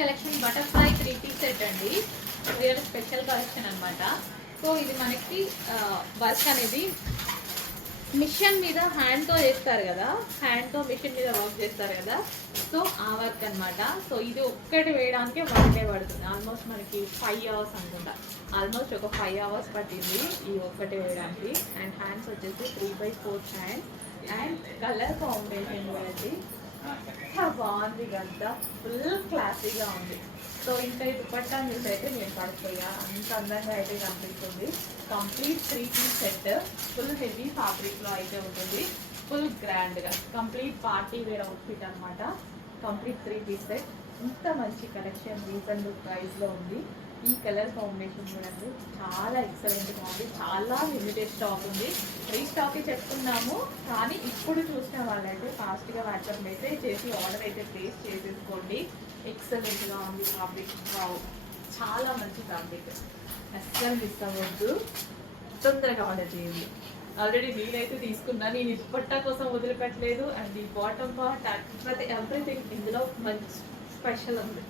Collection butterfly 3 piece set అండి. Real special collection అనమాట. So ఇది మనకి వర్క్ అనేది మిషన్ మీద హ్యాండ్తో చేస్తారు కదా, హ్యాండ్తో మిషన్ మీద వర్క్ చేస్తారు కదా, సో ఆ వర్క్ అనమాట. సో ఇది ఒక్కటి వేయడానికి 1 డే పడుతుంది. ఆల్మోస్ట్ మనకి 5 అవర్స్ అనుకుంటా. ఆల్మోస్ట్ ఒక 5 అవర్స్ పట్టింది ఈ ఒక్కటి వేయడానికి. అండ్ హ్యాండ్స్ వచ్చేసి 3/4 హ్యాండ్. అండ్ కలర్ కాంబినేషన్ చూడండి, బాగుంది కదా, ఫుల్ క్లాసీగా ఉంది. సో ఇంకా ఈ దుపట్టా న్యూస్ అయితే నేను పడిపోయా, అంత అందంగా అయితే కనిపిస్తుంది. Complete 3 piece set, full heavy ఫ్యాబ్రిక్లో అయితే ఉంటుంది, ఫుల్ గ్రాండ్గా కంప్లీట్ పార్టీ వేర్ అవుట్ఫిట్ అనమాట. కంప్లీట్ 3 పీస్ సెట్, ఇంత మంచి కలెక్షన్ రీజనబుల్ ప్రైస్లో ఉంది. ఈ కలర్ కాంబినేషన్ చూడండి, చాలా ఎక్సలెంట్గా ఉంది. చాలా లిమిటెడ్ స్టాక్ ఉంది, రీస్టాకే చెప్తున్నాము. కానీ ఇప్పుడు చూసిన వాళ్ళైతే ఫాస్ట్గా వాట్సాప్ మెసేజ్ చేసి ఆర్డర్ అయితే ప్లేస్ చేసేసుకోండి. ఎక్సలెంట్గా ఉంది ఫ్యాబ్రిక్, చాలా మంచి ఫ్యాబ్రిక్, అస్సలు మిస్ అవ్వద్దు, తొందరగా ఆర్డర్ చేయండి. ఆల్రెడీ నేనైతే తీసుకున్నాను, నేను దుపట్టా కోసం వదిలిపెట్టలేదు. అండ్ ఈ బాటమ్ పార్ట్ ప్రతి ఎవ్రీథింగ్ ఇందులో మంచి స్పెషల్ ఉంది.